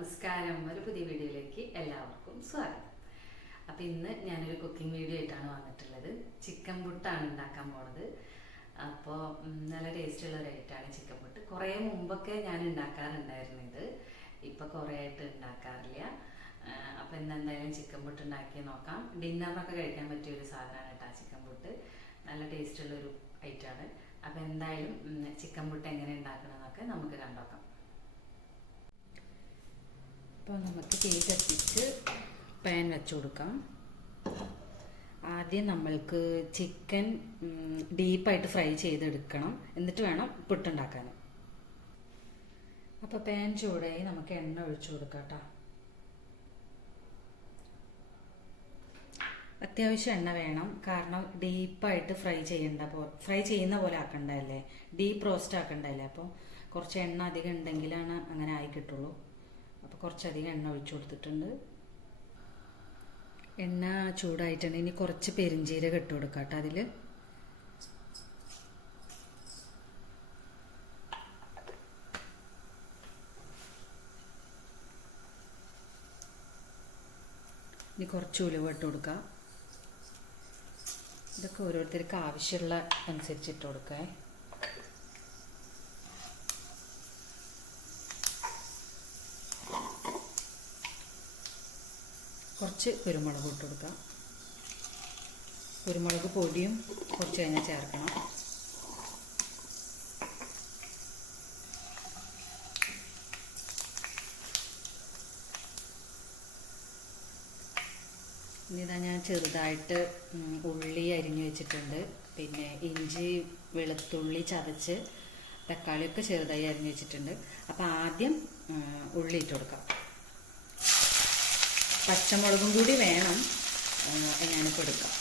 നമസ്കാരം. ഒരു പുതിയ വീഡിയോയിലേക്ക് എല്ലാവർക്കും സ്വാഗതം. അപ്പം ഇന്ന് ഞാനൊരു കുക്കിംഗ് വീഡിയോ ആയിട്ടാണ് വന്നിട്ടുള്ളത്. ചിക്കൻ പുട്ടാണ് ഉണ്ടാക്കാൻ പോണത്. അപ്പോൾ നല്ല ടേസ്റ്റുള്ള ഒരു ഐറ്റമാണ് ചിക്കൻ പുട്ട്. കുറേ മുമ്പൊക്കെ ഞാൻ ഉണ്ടാക്കാറുണ്ടായിരുന്നു ഇത്. ഇപ്പോൾ കുറേ ആയിട്ട് ഉണ്ടാക്കാറില്ല. അപ്പം ഇന്ന് എന്തായാലും ചിക്കൻ പുട്ട് ഉണ്ടാക്കി നോക്കാം. ഡിന്നറിനൊക്കെ കഴിക്കാൻ പറ്റിയ ഒരു സാധനമാണ് കേട്ടോ ചിക്കൻ പുട്ട്. നല്ല ടേസ്റ്റ് ഒരു ഐറ്റമാണ് അപ്പം എന്തായാലും ചിക്കൻ പുട്ട് എങ്ങനെ ഉണ്ടാക്കണമെന്നൊക്കെ നമുക്ക് കണ്ടോക്കാം. അപ്പോൾ നമുക്ക് തീ കത്തിച്ച് പാൻ വെച്ച് കൊടുക്കാം. ആദ്യം നമ്മൾക്ക് ചിക്കൻ ഡീപ്പായിട്ട് ഫ്രൈ ചെയ്തെടുക്കണം. എന്നിട്ട് വേണം പുട്ടുണ്ടാക്കാൻ അപ്പോൾ പാൻ ചൂടായി നമുക്ക് എണ്ണ ഒഴിച്ചു കൊടുക്കാം കേട്ടോ അത്യാവശ്യം എണ്ണ വേണം. കാരണം ഡീപ്പായിട്ട് ഫ്രൈ ചെയ്യേണ്ട പോ ഫ്രൈ ചെയ്യുന്ന പോലെ ആക്കണ്ടല്ലേ? Deep roast ആക്കണ്ടല്ലേ? അപ്പോൾ കുറച്ച് എണ്ണ അധികം ഉണ്ടെങ്കിലാണ് അങ്ങനെ ആയി കിട്ടുള്ളൂ. അപ്പോൾ കുറച്ചധികം എണ്ണ ഒഴിച്ചു കൊടുത്തിട്ടുണ്ട്. എണ്ണ ചൂടായിട്ടുണ്ട്. ഇനി കുറച്ച് പെരിഞ്ചീരകം ഇട്ട് കൊടുക്കാം കേട്ടോ അതിൽ ഇനി കുറച്ച് ഉലുവ ഇട്ട് കൊടുക്കാം. ഇതൊക്കെ ഓരോരുത്തർക്ക് ആവശ്യമുള്ള അനുസരിച്ച് ഇട്ട് കൊടുക്കേ. കുറച്ച് കുരുമുളക് ഇട്ട് കൊടുക്കാം. കുരുമുളക് പൊടിയും കുറച്ച് കഴിഞ്ഞാൽ ചേർക്കണം. ഇനിതാ ഞാൻ ചെറുതായിട്ട് ഉള്ളി അരിഞ്ഞു വെച്ചിട്ടുണ്ട്. പിന്നെ ഇഞ്ചി വെളുത്തുള്ളി ചതച്ച് തക്കാളിയൊക്കെ ചെറുതായി അരിഞ്ഞു വെച്ചിട്ടുണ്ട്. അപ്പോൾ ആദ്യം ഉള്ളി ഇട്ട് കൊടുക്കാം. പച്ചമുളകും കൂടി വേണം. ഞാനിപ്പോൾ എടുക്കാം.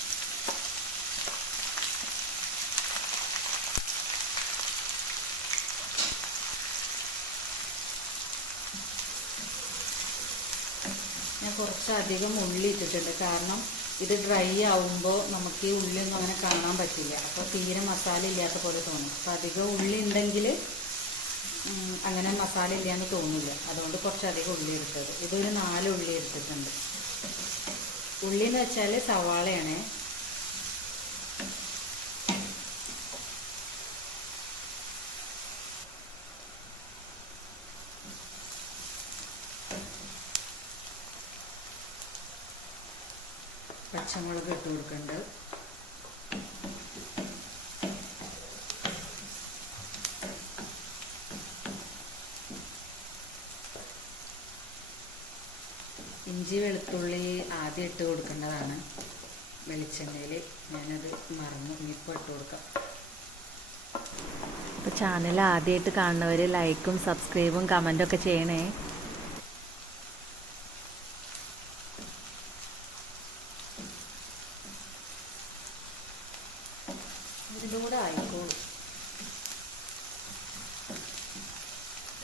ഞാൻ കുറച്ചധികം ഉള്ളി ഇട്ടിട്ടുണ്ട്. കാരണം ഇത് ഡ്രൈ ആവുമ്പോൾ നമുക്ക് ഈ ഉള്ളിയൊന്നും അങ്ങനെ കാണാൻ പറ്റില്ല. അപ്പോൾ തീരെ മസാല ഇല്ലാത്ത പോലെ തോന്നും. അപ്പോൾ അധികം ഉള്ളി ഉണ്ടെങ്കിൽ അങ്ങനെ മസാല ഇല്ലയെന്ന് തോന്നില്ല അതുകൊണ്ട് കുറച്ചധികം ഉള്ളി എടുത്തത് ഇതൊരു നാല് ഉള്ളി എടുത്തിട്ടുണ്ട്. ഉള്ളി എന്ന് വെച്ചാൽ സവാളയാണ്. പച്ചമുളക് ഇട്ട് കൊടുക്കുന്നുണ്ട് ഇഞ്ചി വെളുത്തുള്ളി ആദ്യം ഇട്ട് കൊടുക്കേണ്ടതാണ് വെളിച്ചെണ്ണയിൽ ഞാനത് മറന്നു. ഇനിയിപ്പോൾ ഇട്ട് കൊടുക്കാം. അപ്പോൾ ചാനൽ ആദ്യമായിട്ട് കാണുന്നവർ ലൈക്കും സബ്സ്ക്രൈബും കമന്റും ഒക്കെ ചെയ്യണേ. ഇതിലൂടെ ആയിക്കോളും.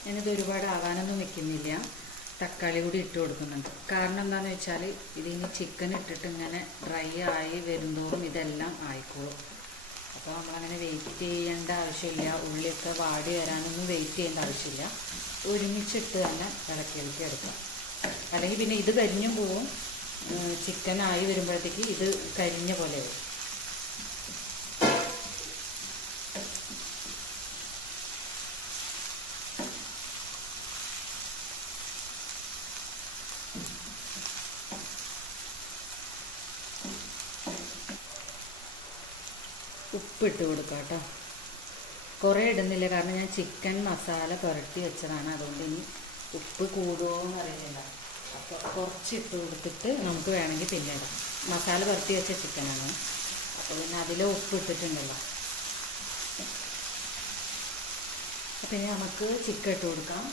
ഞാനിത് ഒരുപാട് ആകാനൊന്നും വെക്കുന്നില്ല. തക്കാളി കൂടി ഇട്ട് കൊടുക്കുന്നുണ്ട്. കാരണം എന്താണെന്ന് വെച്ചാൽ ഇതിന് ചിക്കൻ ഇട്ടിട്ട് ഇങ്ങനെ ഡ്രൈ ആയി വരുന്നോറും ഇതെല്ലാം ആയിക്കോളും. അപ്പോൾ നമ്മളങ്ങനെ വെയിറ്റ് ചെയ്യേണ്ട ആവശ്യമില്ല. ഉള്ളിയൊക്കെ വാടി വരാനൊന്നും വെയിറ്റ് ചെയ്യേണ്ട ആവശ്യമില്ല. ഒരുമിച്ചിട്ട് തന്നെ ഇളക്കി ഇളക്കി എടുക്കാം അല്ലെങ്കിൽ പിന്നെ ഇത് കരിഞ്ഞും പോവും. ചിക്കനായി വരുമ്പോഴത്തേക്ക് ഇത് കരിഞ്ഞ പോലെ വരും ഉപ്പിട്ട് കൊടുക്കാം കേട്ടോ. കുറേ ഇടുന്നില്ല. കാരണം ഞാൻ ചിക്കൻ മസാല പുരട്ടി വെച്ചതാണ്. അതുകൊണ്ട് ഇനി ഉപ്പ് കൂടുമോ എന്ന് അറിയില്ല അപ്പോൾ കുറച്ച് ഇട്ട് കൊടുത്തിട്ട് നമുക്ക് വേണമെങ്കിൽ പിന്നെ ഇടാം. മസാല പുരട്ടി വെച്ച ചിക്കനാണ് അപ്പോൾ പിന്നെ അതിൽ ഉപ്പ് ഇട്ടിട്ടുണ്ടല്ലോ. അപ്പം ഇനി നമുക്ക് ചിക്കൻ ഇട്ട് കൊടുക്കാം.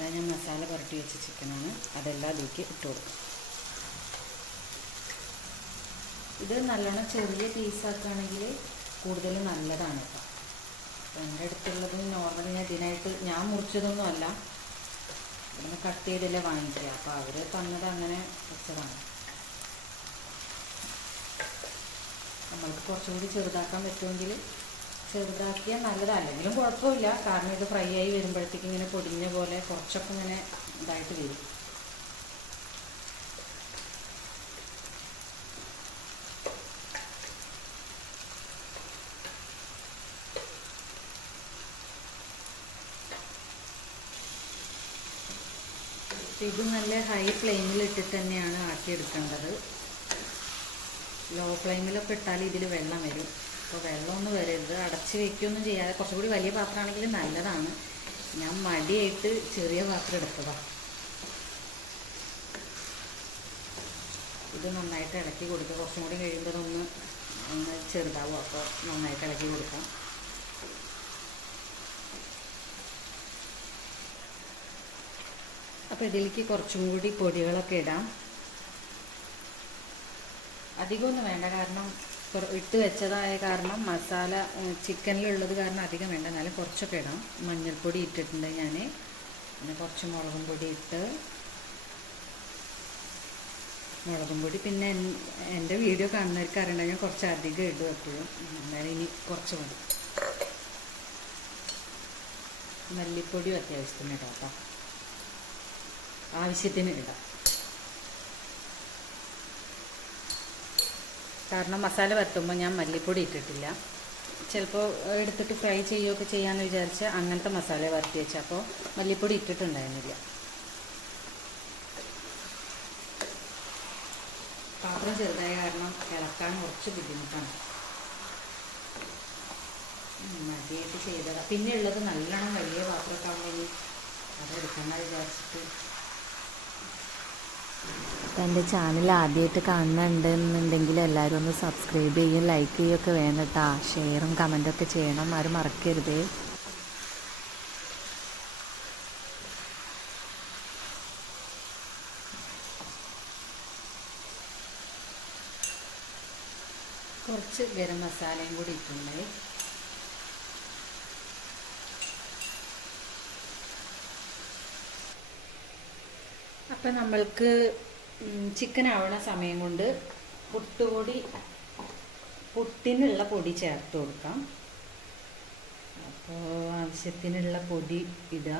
ഇതാ ഞാൻ മസാല പുരട്ടി വെച്ച ചിക്കനാണ് അതെല്ലാം അതിലേക്ക് ഇട്ട് കൊടുക്കും. ഇത് നല്ലോണം ചെറിയ പീസാക്കുകയാണെങ്കിൽ കൂടുതൽ നല്ലതാണ് കേട്ടോ എന്റെ അടുത്തുള്ളത് നോർമലി ഞാൻ ഇതിനായിട്ട് ഞാൻ മുറിച്ചതൊന്നും അല്ല. ഇവിടുന്ന് കട്ട് ചെയ്തല്ലേ വാങ്ങിക്കുക. അപ്പോൾ അവർ തന്നത് അങ്ങനെ വെച്ചതാണ്. നമ്മൾക്ക് കുറച്ചുകൂടി ചെറുതാക്കാൻ പറ്റുമെങ്കിൽ ചെറുതാക്കിയാൽ നല്ലതാണ് അല്ലെങ്കിലും കുഴപ്പമില്ല. കാരണം ഇത് ഫ്രൈ ആയി വരുമ്പോഴത്തേക്ക് ഇങ്ങനെ പൊടിഞ്ഞ പോലെ കുറച്ചൊക്കെ ഇങ്ങനെ ഇതായിട്ട് വരും. ഇത് നല്ല ഹൈ ഫ്ലെയിമിൽ ഇട്ടിട്ട് തന്നെയാണ് ആക്കിയെടുക്കേണ്ടത് ലോ ഫ്ലെയിമിലൊക്കെ ഇട്ടാൽ ഇതിൽ വെള്ളം വരും. അപ്പോൾ വെള്ളമൊന്നും വരരുത് അടച്ച് വെക്കുകയൊന്നും ചെയ്യാതെ കുറച്ചും കൂടി വലിയ പാത്രമാണെങ്കിൽ നല്ലതാണ്. ഞാൻ മടിയായിട്ട് ചെറിയ പാത്രം എടുത്തതാണ് ഇത് നന്നായിട്ട് ഇളക്കി കൊടുക്കുക. കുറച്ചും കൂടി കഴിയുമ്പോൾ ഒന്ന് ഒന്ന് ചെറുതാവും. അപ്പോൾ നന്നായിട്ട് ഇളക്കി കൊടുക്കാം. അപ്പോൾ ഇതിലേക്ക് കുറച്ചും കൂടി പൊടികളൊക്കെ ഇടാം. അധികമൊന്നും വേണ്ട. കാരണം ഇട്ട് വെച്ചതായ കാരണം മസാല ചിക്കനിലുള്ളത് കാരണം അധികം വേണ്ട. എന്നാലും കുറച്ചൊക്കെ ഇടാം. മഞ്ഞൾപ്പൊടി ഇട്ടിട്ടുണ്ട് ഞാൻ പിന്നെ കുറച്ച് മുളകും പൊടി ഇട്ട്. മുളകും പൊടി പിന്നെ എന്റെ വീഡിയോ കാണുന്നവർക്ക് അറിയണ്ട ഞാൻ കുറച്ച് അധികം ഇട്ട് എപ്പോഴും എന്നാലും ഇനി കുറച്ച് മതി. മല്ലിപ്പൊടിയും അത്യാവശ്യത്തിന് ഇടാം കേട്ടോ. ആവശ്യത്തിന് ഇടാം. കാരണം മസാല വരുത്തുമ്പോൾ ഞാൻ മല്ലിപ്പൊടി ഇട്ടിട്ടില്ല. ചിലപ്പോൾ എടുത്തിട്ട് ഫ്രൈ ചെയ്യുകയൊക്കെ ചെയ്യാമെന്ന് വിചാരിച്ച് അങ്ങനത്തെ മസാല വരട്ടി വെച്ചാൽ അപ്പോൾ മല്ലിപ്പൊടി ഇട്ടിട്ടുണ്ടായിരുന്നില്ല. പാത്രം ചെറുതായ കാരണം ഇളക്കാൻ കുറച്ച് ബുദ്ധിമുട്ടാണ്. മതിയായിട്ട് ചെയ്തതാണ് പിന്നെ ഉള്ളത് നല്ലോണം വലിയ പാത്രമൊക്കെ ആകുമ്പോൾ അതെടുക്കണം വിചാരിച്ചിട്ട് അപ്പം എന്റെ ചാനൽ ആദ്യമായിട്ട് കാണുന്നുണ്ടെന്നുണ്ടെങ്കിൽ എല്ലാവരും ഒന്ന് സബ്സ്ക്രൈബ് ചെയ്യും ലൈക്ക് ചെയ്യുകയൊക്കെ വേണം കേട്ടോ ഷെയറും കമന്റൊക്കെ ചെയ്യണം ആരും മറക്കരുത്. കുറച്ച് ഗരം മസാലയും കൂടി ഇട്ടുണ്ട് അപ്പം നമ്മൾക്ക് ചിക്കൻ ആവണ സമയം കൊണ്ട് പുട്ടുപൊടി പുട്ടിനുള്ള പൊടി ചേർത്ത് കൊടുക്കാം. അപ്പോൾ ആവശ്യത്തിനുള്ള പൊടി ഇടുക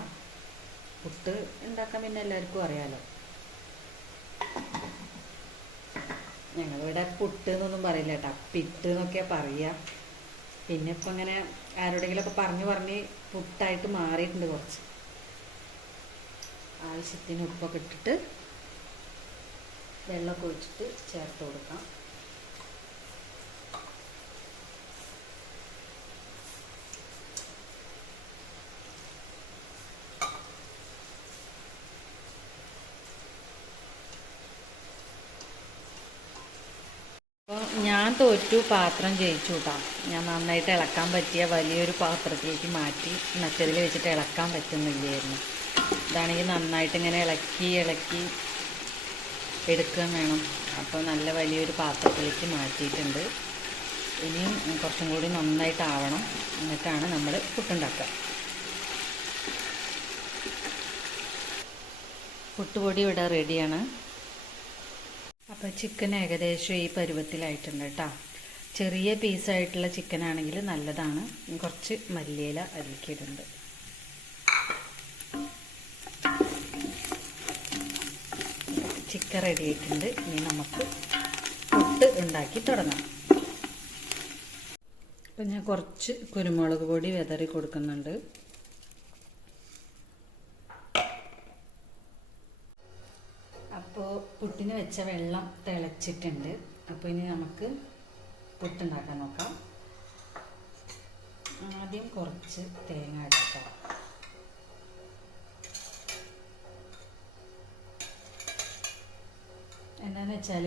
പുട്ട് ഉണ്ടാക്കാൻ പിന്നെ എല്ലാവർക്കും അറിയാലോ. ഞങ്ങളിവിടെ പുട്ട് എന്നൊന്നും പറയില്ല കേട്ടോ. പിട്ട് എന്നൊക്കെയാണ് പറയുക പിന്നെ ഇപ്പം ഇങ്ങനെ ആരോടെങ്കിലുമൊക്കെ പറഞ്ഞു പറഞ്ഞ് പുട്ടായിട്ട് മാറിയിട്ടുണ്ട് കുറച്ച്. ആവശ്യത്തിന് ഉപ്പൊക്കെ ഇട്ടിട്ട് വെള്ളമൊക്കെ ഒഴിച്ചിട്ട് ചേർത്ത് കൊടുക്കാം. ഞാൻ തോറ്റു പാത്രം ജയിച്ചു കേട്ടോ ഞാൻ നന്നായിട്ട് ഇളക്കാൻ പറ്റിയ വലിയൊരു പാത്രത്തിലേക്ക് മാറ്റി മറ്റതിൽ വെച്ചിട്ട് ഇളക്കാൻ പറ്റുന്നില്ലായിരുന്നു. ഇതാണെങ്കിൽ നന്നായിട്ട് ഇങ്ങനെ ഇളക്കി ഇളക്കി എടുക്കുകയും വേണം. അപ്പോൾ നല്ല വലിയൊരു പാത്രത്തിലേക്ക് മാറ്റിയിട്ടുണ്ട്. ഇനിയും കുറച്ചും കൂടി നന്നായിട്ടാവണം. എന്നിട്ടാണ് നമ്മൾ പുട്ടുണ്ടാക്കുക. പുട്ടുപൊടി ഇവിടെ റെഡിയാണ്. അപ്പോൾ ചിക്കൻ ഏകദേശം ഈ പരുവത്തിലായിട്ടുണ്ട് കേട്ടോ ചെറിയ പീസായിട്ടുള്ള ചിക്കൻ ആണെങ്കിൽ നല്ലതാണ്. കുറച്ച് മല്ലിയില അതിലേക്കിടുന്നുണ്ട് ചിക്കൻ റെഡി ആയിട്ടുണ്ട്. ഇനി നമുക്ക് പുട്ട് ഉണ്ടാക്കി തുടങ്ങാം. അപ്പം ഞാൻ കുറച്ച് കുരുമുളക് പൊടി വിതറി കൊടുക്കുന്നുണ്ട്. അപ്പോൾ പുട്ടിന് വെച്ച വെള്ളം തിളച്ചിട്ടുണ്ട്. അപ്പോൾ ഇനി നമുക്ക് പുട്ടുണ്ടാക്കാൻ നോക്കാം. ആദ്യം കുറച്ച് തേങ്ങ എടുക്കാം എന്താണെന്ന് വെച്ചാൽ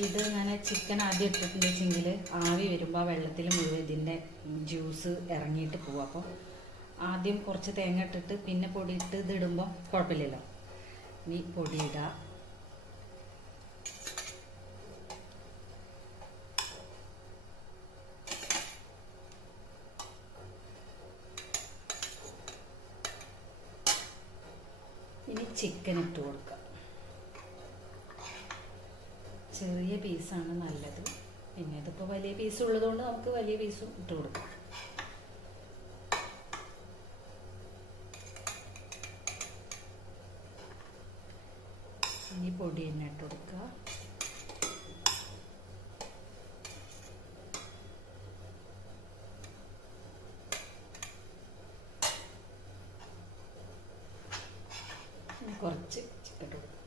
ഇത് ഇങ്ങനെ ചിക്കൻ ആദ്യം ഇട്ടിട്ടുണ്ട് വെച്ചെങ്കിൽ ആവി വരുമ്പോൾ വെള്ളത്തിൽ മുഴുവൻ ഇതിന്റെ ജ്യൂസ് ഇറങ്ങിയിട്ട് പോകും അപ്പോൾ ആദ്യം കുറച്ച് തേങ്ങ ഇട്ടിട്ട് പിന്നെ പൊടി ഇട്ട് ഇത് ഇടുമ്പോൾ കുഴപ്പമില്ലല്ലോ. ഇനി പൊടിയിടുക ഇനി ചിക്കൻ ഇട്ട് കൊടുക്കുക ചെറിയ പീസാണ് നല്ലത്. പിന്നെ ഇതിപ്പോൾ വലിയ പീസ് ഉള്ളതുകൊണ്ട് നമുക്ക് വലിയ പീസും ഇട്ട് കൊടുക്കാം. ഇനി പൊടി തന്നെ ഇട്ട് കൊടുക്കുക കുറച്ച് ചിക്കൻ ഇട്ട് കൊടുക്കുക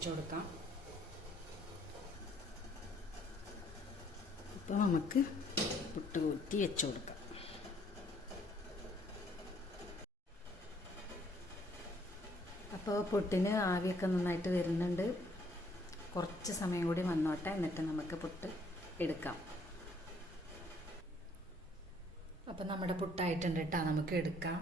വെച്ച് കൊടുക്കാം. അപ്പോൾ നമുക്ക് പുട്ട് കൂറ്റി വെച്ച് കൊടുക്കാം. അപ്പോൾ പുട്ടിന് ആവിയൊക്കെ നന്നായിട്ട് വരുന്നുണ്ട്. കുറച്ച് സമയം കൂടി വന്നോട്ടെ എന്നിട്ട് നമുക്ക് പുട്ട് എടുക്കാം. അപ്പം നമ്മുടെ പുട്ടായിട്ടുണ്ട് കേട്ടോ നമുക്ക് എടുക്കാം.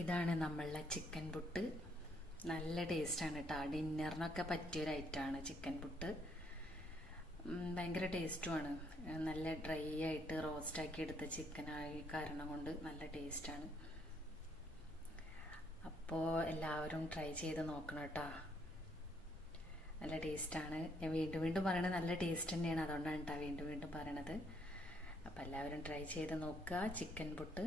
ഇതാണ് നമ്മളുടെ ചിക്കൻ പുട്ട്. നല്ല ടേസ്റ്റാണ് കേട്ടോ ഡിന്നറിനൊക്കെ പറ്റിയൊരു ഐറ്റമാണ് ചിക്കൻ പുട്ട്. ഭയങ്കര ടേസ്റ്റുമാണ് നല്ല ഡ്രൈ ആയിട്ട് റോസ്റ്റാക്കി എടുത്ത ചിക്കനായി കാരണം കൊണ്ട് നല്ല ടേസ്റ്റാണ് അപ്പോൾ എല്ലാവരും ട്രൈ ചെയ്ത് നോക്കണം കേട്ടോ നല്ല ടേസ്റ്റാണ് ഞാൻ വീണ്ടും വീണ്ടും പറയണത് നല്ല ടേസ്റ്റ് തന്നെയാണ്. അതുകൊണ്ടാണ് കേട്ടോ വീണ്ടും വീണ്ടും പറയണത്. അപ്പോൾ എല്ലാവരും ട്രൈ ചെയ്ത് നോക്കുക. ചിക്കൻ പുട്ട്.